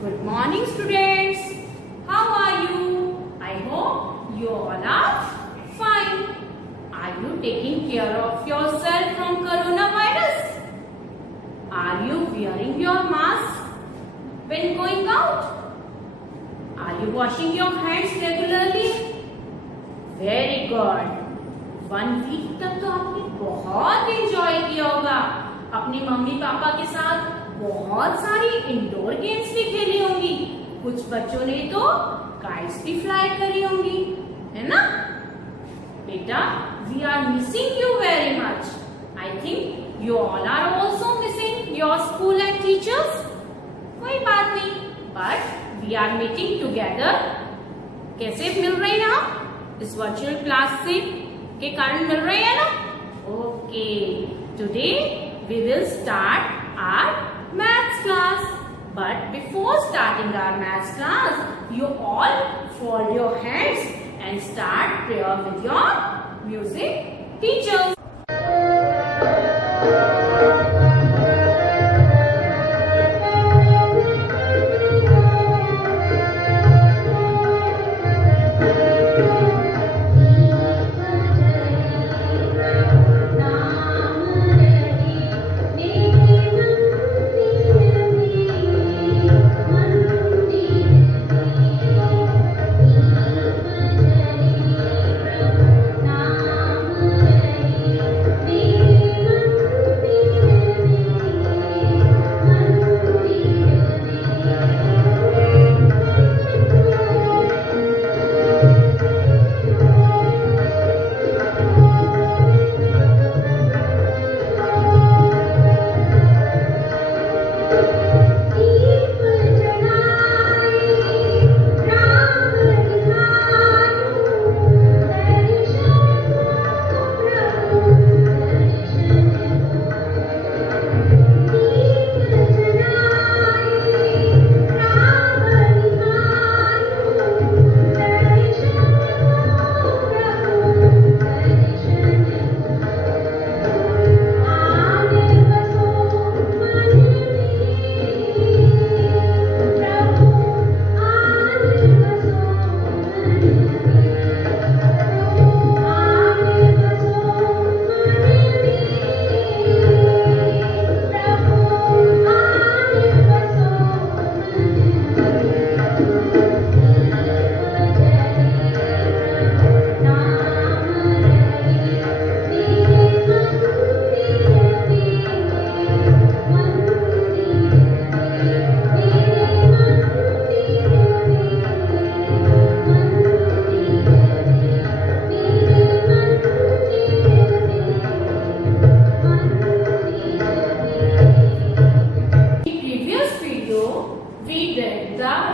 Good morning, students. How are you? I hope you all are fine. Are you taking care of yourself from coronavirus? Are you wearing your mask when going out? Are you washing your hands regularly? Very good. 1 week तक तो आपने बहुत enjoy किया होगा अपनी mummy papa के साथ। बहुत सारी इंडोर गेम्स भी खेली होंगी। कुछ बच्चों ने तो काइट्स भी फ्लाई करी होंगी, है ना बेटा? We are missing you very much. I think you all are also missing your school and teachers. कोई बात नहीं, but we are meeting together. कैसे मिल रही हैं आप? इस वर्चुअल क्लास से के कारण मिल रहे हैं ना? Okay, today we will start our maths class. But before starting our maths class, you all fold your hands and start prayer with your music teachers.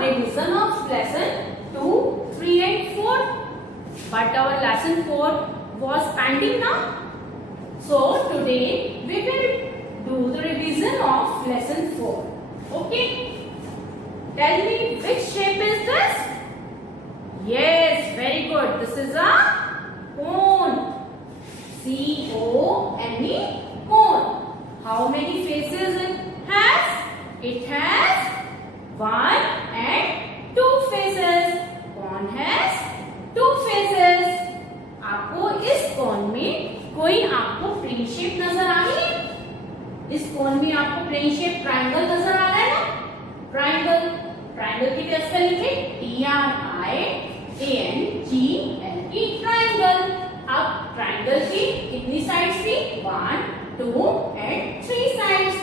Revision of lesson 2, 3 and 4. But our lesson 4 was pending now. So today we will do the revision of lesson 4. Okay. Tell me which shape is this? Yes, very good. This is a cone. C-O-N-E, cone. How many faces it has? It has 1 and 2 faces. कौन has 2 faces? आपको इस कौन में कोई आपको plane shape नजर आ रही है? इस कौन में आपको प्लेन शेप ट्रायंगल नजर आ रहा है ना? ट्रायंगल, ट्रायंगल की कैसे लिखे? T-R-I-A-N-G-L-E, triangle. अब ट्रायंगल की कितनी साइड्स थी? 1, 2 and 3 साइड्स।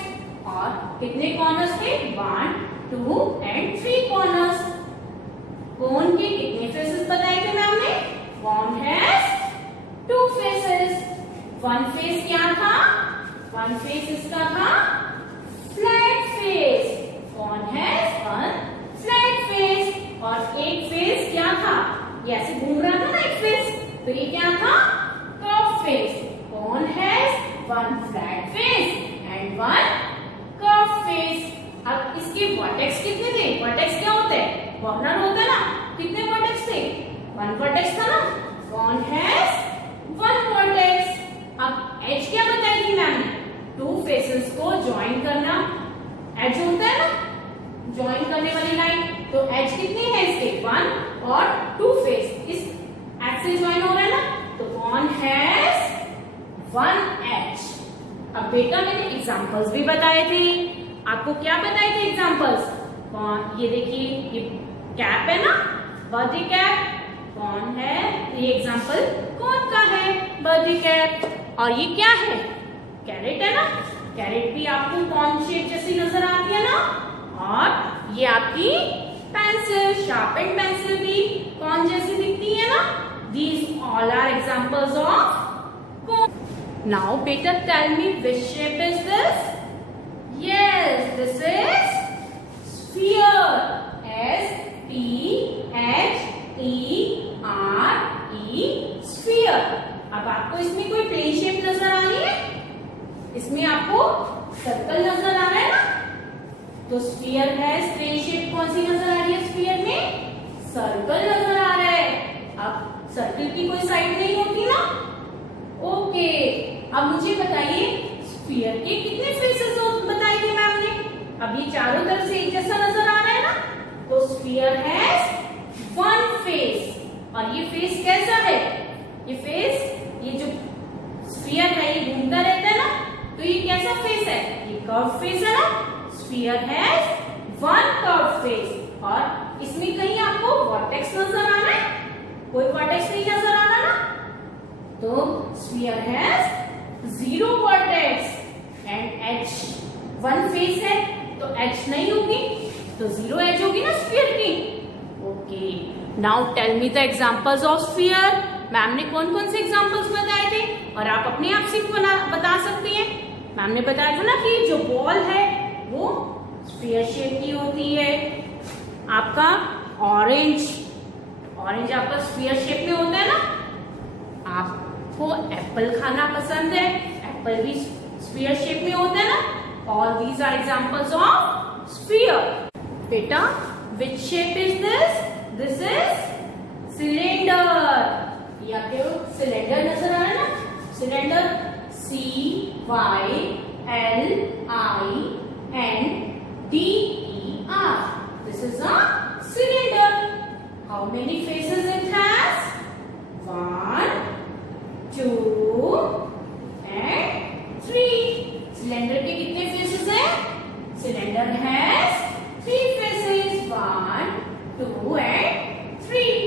और कितने कॉर्नर्स थे? 1, 2 and 3 कॉर्नर्स। कोन के कितने फेसेस बताए थे मैम ने? कौन हैज 2 फेसेस। 1 फेस क्या था? 1 फेस इसका था flat face. Cone has 1 flat face. और एक फेस क्या था? ये ऐसे घूम रहा था ना एक फेस, तो ये क्या था? Curve face. Cone has 1 flat face and 1 curve face. अब इसके वर्टेक्स कितने थे? वर्टेक्स क्या होता है? कॉर्नर होता है ना? कितने वर्टेक्स थे? 1 वर्टेक्स था ना? कौन हैज 1 वर्टेक्स। अब एज क्या बताई थी मैम ने? 2 फेसेस को ज्वाइन करना एज होता है ना? ज्वाइन करने वाली लाइन। तो एज कितने हैं इसके, 1 और 2 फेस इस एच से ज्वाइन हो रहा है ना, तो कौन हैज 1 एच। अब बेटा मैंने एग्जांपल्स भी बताए थे, आपको क्या बताए थे एग्जांपल्स, कौन, ये देखिए ये कैप है ना, बर्थडे कैप, कौन है ये एग्जांपल कौन का है, बर्थडे कैप। और ये क्या है, कैरेट है ना, कैरेट भी आपको कौन शेप जैसी नजर आती है ना, और ये आपकी पेंसिल, शार्पेंड पेंसिल भी कौन जैसी दिखती है ना। These all are examples of कौन। नाउ बेटा tell me which shape is this. Yes, this is sphere, S-P-H-E-R-E, sphere। अब आपको इसमें कोई प्लेन शेप नजर आ रही है, इसमें आपको सर्कल नजर आ रहा है ना, तो स्फीयर है, प्लेन शेप कौन सी नजर आ रही है, स्फीयर में सर्कल नजर आ रहा है। अब सर्कल की कोई साइड नहीं होती ना, ओके। अब मुझे बताइए स्फीयर के कितने फेसेस बताए थे मैम ने, अब ये चारों तरफ से एक जैसा नजर आ रहा है ना, तो स्फीयर हैज 1 फेस। और ये फेस कैसा है, ये फेस, ये जो स्फीयर है ये घूमता रहता है ना, तो ये कैसा फेस है, ये कर्व फेस है ना। Sphere has 1 curve face. और इसमें कहीं आपको वर्टेक्स नजर आ रहा है, कोई वर्टेक्स नहीं नजर आ रहा ना, तो sphere has 0 vertex. And H 1 face है तो एच नहीं होगी, तो 0 एज होगी ना स्फीयर की। Okay, now tell me the examples of sphere. Ma'am ने कौन कौन से एग्जांपल्स बताए थे, और आप अपने आप से बता सकती हैं। मैम ने बताया था ना कि जो बॉल है वो स्फीयर शेप की होती है। आपका ऑरेंज आपका स्फीयर शेप में होता है ना। आपको एप्पल खाना पसंद है, एप्पल भी स्फीयर शेप में होता है ना। All these are examples of sphere. बेटा which shape is this, this is cylinder. ये आपके सिलेंडर नजर आ रहा है ना, cylinder, C-Y-L-I-N-D-E-R, this is a cylinder. How many faces it has? 1, 2 and 3. Cylinder के कितने फेसेस हैं? Cylinder has 3 faces, 1, 2 and 3.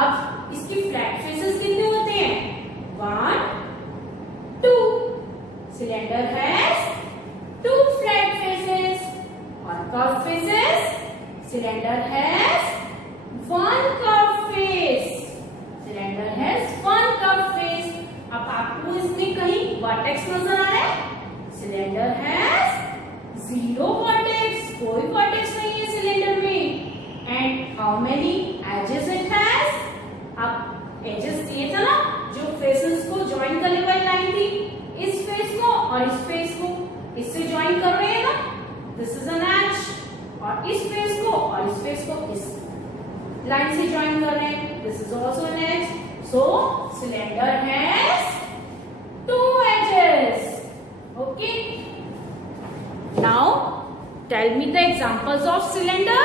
अब इसकी फ्लैट फेसेस कितने होते हैं? 1, 2. Cylinder has 2 flat faces. और curve faces, cylinder has 1 curve face. Cylinder has 1 curve face. अब आपको इसमें कहीं वर्टेक्स नजर आ रहा है? सिलेंडर हैज 0 वर्टेक्स, कोई वर्टेक्स नहीं है सिलेंडर में। And how many edges it has? अब एजेस दिए था ना, जो फेसेस को ज्वाइन करने वाली लाइन थी, इस फेस को और इस फेस को इससे ज्वाइन कर रहे हैं ना, दिस इज एन एज। और इस फेस को और इस फेस को इस लाइन से ज्वाइन कर रहे हैं, this is also an edge. So cylinder has 2 edges. Okay, now tell me the examples of cylinder.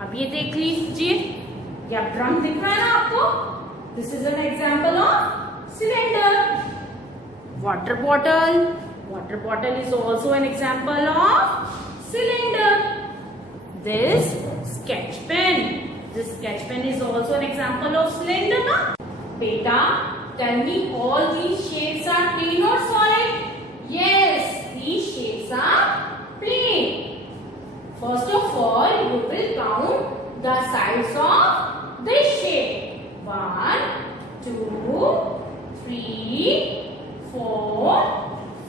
अब ये देख लीजिए, क्या ड्रम दिख रहा है ना आपको, this is an example of cylinder. Water bottle is also an example of cylinder. This sketch pen is also an example of cylinder ना। बेटा tell me all these shapes are plain or solid? Yes, these shapes are plain. First of all, you will count the sides of this shape. 1, 2, 3, 4,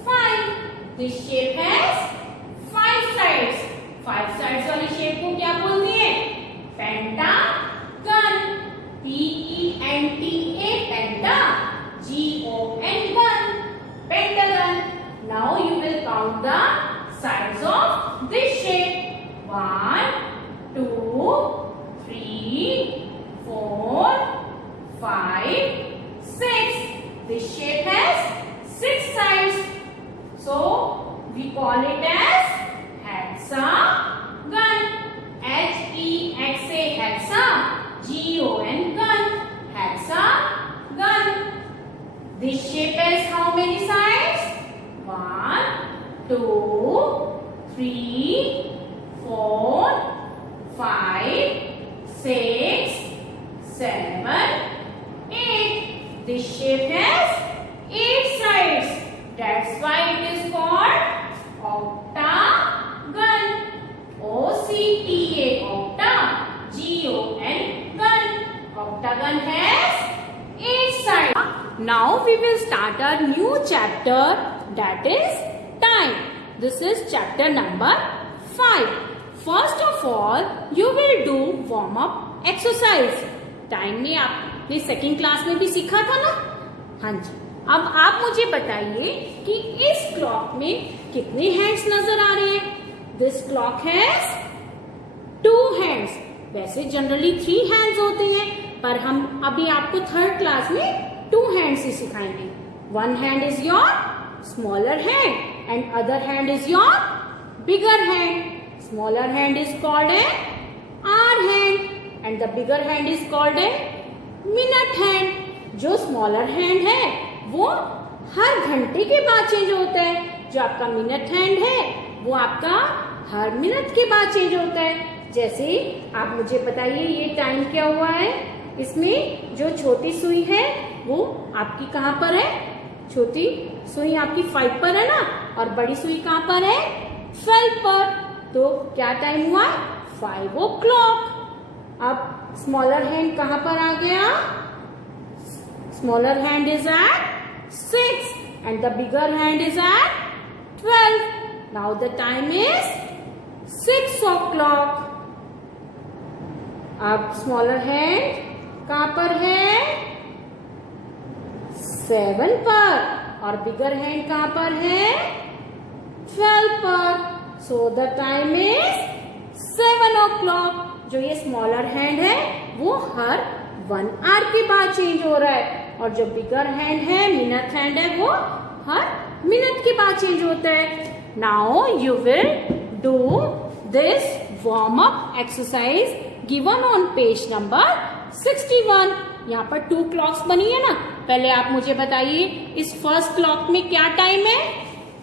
5. This shape has 5 sides. 5 sides वाली shape को क्या बोलते हैं? Pentagon. P-E-N-T-A, penta. G-O-N, gun. Pentagon. Now you will count the sides of this shape. 1, 2, 3, 4, 5, 6. This shape has 6 sides. So we call it as hexagon. G-O-N, gun. Hexagon. This shape has how many sides? 1, 2, 3, 4, 5, 6, 7, 8. This shape has 8 sides. That's why it is called octagon. O-C-T-A, octa. G-O-N, gun. Octagon has 8 sides. Now we will start our new chapter, that is time. This is chapter number 5. First of all, you will do warm up exercise. Time में आपने second class में भी सीखा था ना? हाँ जी. अब आप मुझे बताइए कि इस क्लॉक में कितने हैंड्स नजर आ रहे हैं? This clock has 2 hands. वैसे जनरली 3 हैंड्स होते हैं, पर हम अभी आपको थर्ड क्लास में 2 हैंड्स ही सिखाएंगे. 1 hand is your smaller hand and other hand is your bigger hand. Smaller hand is called a hour hand and the bigger hand is called a minute hand. जो smaller hand है वो हर घंटे के बाद change होता है. जो आपका मिनट हैंड है वो आपका हर मिनट के बाद चेंज होता है. जैसे आप मुझे बताइए ये टाइम क्या हुआ है? इसमें जो छोटी सुई है वो आपकी कहाँ पर है? छोटी सुई आपकी 5 पर है ना, और बड़ी सुई कहाँ पर है? 12 पर. तो क्या टाइम हुआ? 5 o'clock. अब स्मॉलर हैंड कहाँ पर आ गया? Smaller hand is at 6 and the bigger hand is at 12. Now the time is 6 o'clock. अब स्मॉलर हैंड कहाँ पर है? 7 पर. और बिगर हैंड कहाँ पर है? 12 पर. So the time is 7 o'clock. जो ये स्मॉलर हैंड है वो हर 1 आवर के बाद चेंज हो रहा है, और जो बिगर हैंड है, मिनट हैंड है, वो हर मिनट के बाद चेंज होता है. Now you will do this warm up exercise given on page number 61. यहाँ पर 2 क्लॉक्स बनी है ना. पहले आप मुझे बताइए इस फर्स्ट क्लॉक में क्या टाइम है?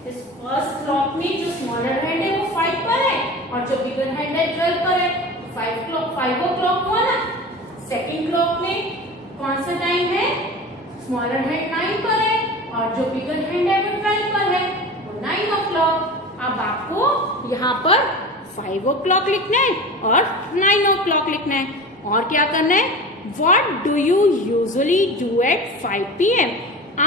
इस फर्स्ट क्लॉक में जो स्मॉलर हैंड है वो 5 पर है और जो बिगर हैंड है 12 पर है. 5 o'clock हुआ ना. सेकेंड क्लॉक में कौन सा टाइम है? स्मॉलर हैंड 9 पर है और जो बिगर हैंड है वो 12 पर है, तो 9 o'clock. अब आपको यहाँ पर 5 o'clock लिखना है और 9 o'clock लिखना है. और क्या करना है? What do you usually do at 5 PM?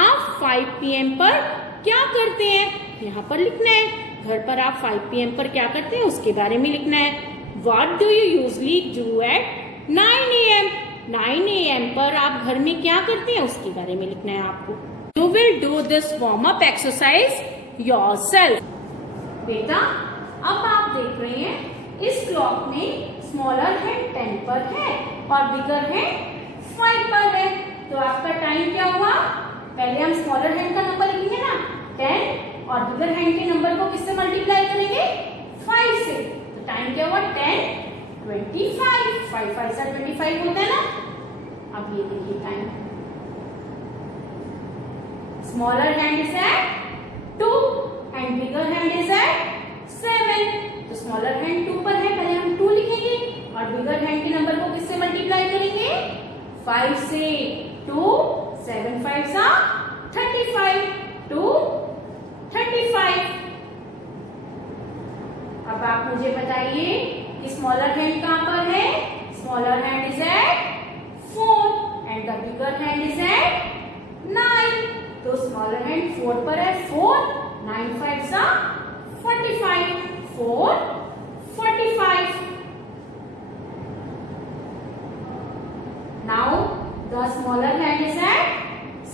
आप 5 PM पर क्या करते हैं? यहाँ पर लिखना है. घर पर आप 5 PM पर क्या करते हैं उसके बारे में लिखना है. What do you usually do at 9 AM? 9 AM पर आप घर में क्या करते हैं उसके बारे में लिखना है आपको. You will do this warm up exercise yourself. बेटा अब आप देख रहे हैं इस क्लॉक में स्मॉलर हैंड 10 पर है और बिगर हैंड 5 पर है. तो आपका टाइम क्या हुआ? पहले हम स्मॉलर हैंड का नंबर लिखेंगे ना 10, और बिगर हैंड के नंबर को किससे मल्टीप्लाई करेंगे? 5 से. तो टाइम क्या हुआ? 10, 25. 5 5 से 25 होता है ना. अब ये देखिए time. Smaller hand is at 2 and bigger hand is at 7. तो स्मॉलर हैंड 2 पर है, पहले हम 2 लिखेंगे और बिगर हैंड के नंबर को किससे मल्टीप्लाई करेंगे? 5 से. 2 7 5 सा 35. 2 35. अब आप मुझे बताइए कि स्मॉलर हैंड कहां पर है? Smaller hand is at 4 and the bigger hand is at 9. तो स्मॉलर हैंड 4 पर है. 4 9 5 सा 45. 4 45. Now the smaller hand is at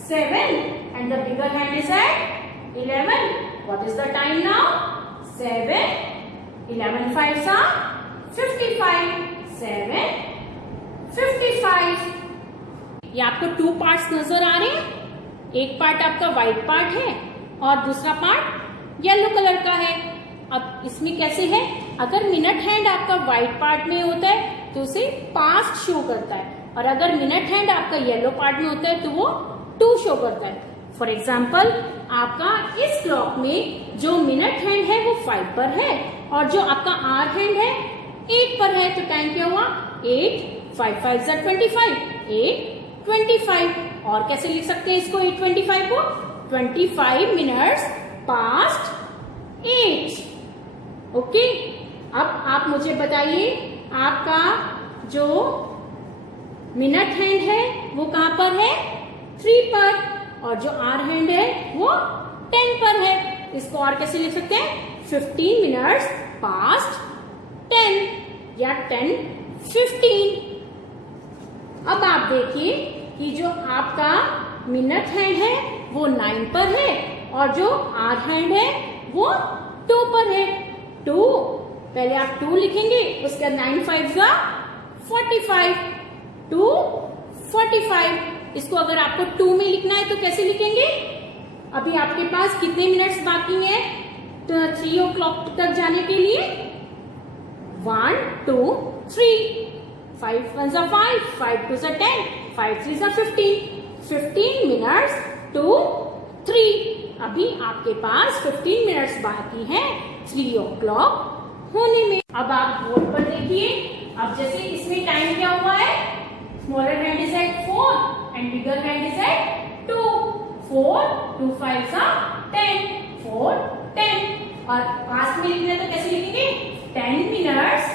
7 and the bigger hand is at 11. What is the time now? 7. 11 5s are 55. 7 55. ये आपको 2 parts नजर आ रहे हैं. एक पार्ट आपका व्हाइट पार्ट है और दूसरा पार्ट येलो कलर का है. अब इसमें कैसे है? अगर मिनट हैंड आपका व्हाइट पार्ट में होता है तो उसे पास्ट शो करता है, और अगर मिनट हैंड आपका येलो पार्ट में होता है तो वो टू शो करता है। फॉर एग्जाम्पल, आपका इस क्लॉक में जो मिनट हैंड है वो 5 पर है, और जो आपका आर हैंड है 8 पर है। तो टाइम क्या हुआ? 8, 5 5 = 25, 8:25। और कैसे लिख सकते हैं इसको 8:25 को? 25 मिनट्स पास्ट 8। ओके, अब आप मुझे बताइए आपका जो मिनट हैंड है वो कहां पर है? 3 पर, और जो आर हैंड है वो 10 पर है। इसको और कैसे लिख सकते हैं? 15 मिनट्स पास्ट 10 या 10:15। अब आप देखिए कि जो आपका मिनट हैंड है वो 9 पर है, और जो आर हैंड है वो 2 पर है। 2, पहले आप 2 लिखेंगे, उसका 9 5 = 45, 2 45। इसको अगर आपको 2 में लिखना है तो कैसे लिखेंगे? अभी आपके पास कितने मिनट्स बाकी हैं 3 o'clock तक जाने के लिए? 1 2 3, 5 1 = 5, 5 2 = 10, 5 3 = 15, 15 मिनट्स to 3। अभी आपके पास 15 मिनट्स बाकी हैं 3 o'clock होने में। अब आप बोर्ड पर देखिए, अब जैसे इसमें टाइम क्या हुआ है? Smaller hand is at 4 and bigger hand is at 2। 4 2 5 = 10, 4 10। और पास्ट में लिखना है तो कैसे लिखेंगे? 10 मिनट्स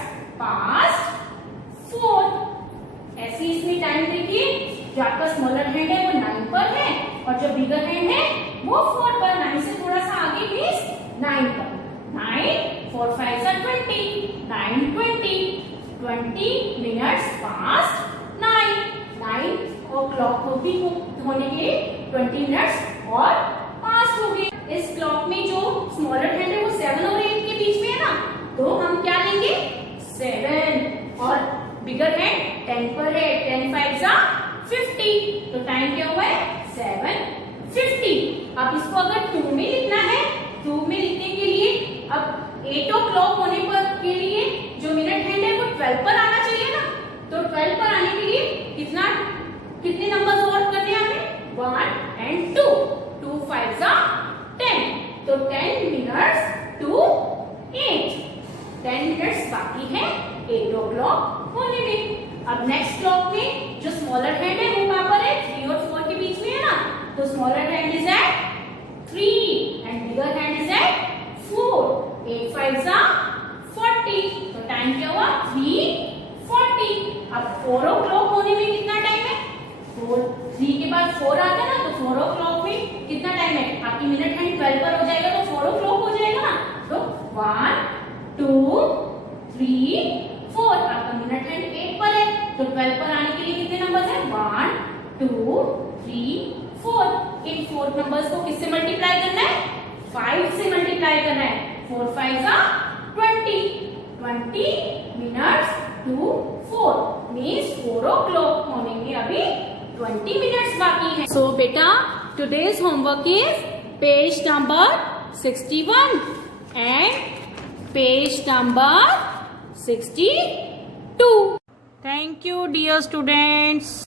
पास्ट 4। ऐसे इसमें टाइम देखिए, जो आपका स्मॉलर हैंड है वो 9 पर है, और जो बिगर हैंड है वो 4 पर। 9 से थोड़ा सा आगे मीन्स 9 पर। 9 4 5 = 20, 9:20, 20 मिनट्स पास्ट 9। 9 o'clock होने के 20 मिनट्स और पास्ट हो गए। इस क्लॉक में जो स्मॉलर हैंड है वो 7 और 8 के बीच में है ना, तो हम क्या लेंगे? 7। और बिगर हैंड 10 पर है, 10 5 = 50, तो टाइम क्या हुआ है? 7:50। अब इसको अगर 2 में लिखना है, 2 में लिखने के लिए अब 8 o'clock होने पर के लिए जो मिनट हैंड है वो 12 पर आना चाहिए ना, तो 12 पर आने के लिए कितने नंबर और करने हैं हमें? 1 and 2, 2 5 = 10, तो 10 मिनट्स to 8, 10 मिनट्स बाकी है 8 o'clock होने में। अब नेक्स्ट क्लॉक में जो स्मॉलर हैंड है वो कहां पर है? 3 और 4 के बीच में है ना, तो smaller hand is at 3 and bigger hand is at 4। 8 5 = 40, तो टाइम क्या हुआ? 3:40। अब 4 o'clock होने में कितना टाइम है? 3 के बाद 4 आता है ना, तो 4 o'clock में कितना टाइम है? आपकी मिनट हैंड 12 पर हो जाएगा तो 4 o'clock हो जाएगा ना, तो 1 2 3 4। आपका मिनट हैंड 8 पर है, तो 12 पर आने के लिए कितने नंबर्स हैं? 1 2 3 4। इन 4 नंबर्स को किससे मल्टीप्लाई करना है? 5 से मल्टीप्लाई करना है। 4 5 = 20, 20 मिनट्स to 4 मीन्स 4 o'clock होने में अभी 20 मिनट्स बाकी है। सो बेटा, today's homework is page number 61 and page number 62। Thank you dear students.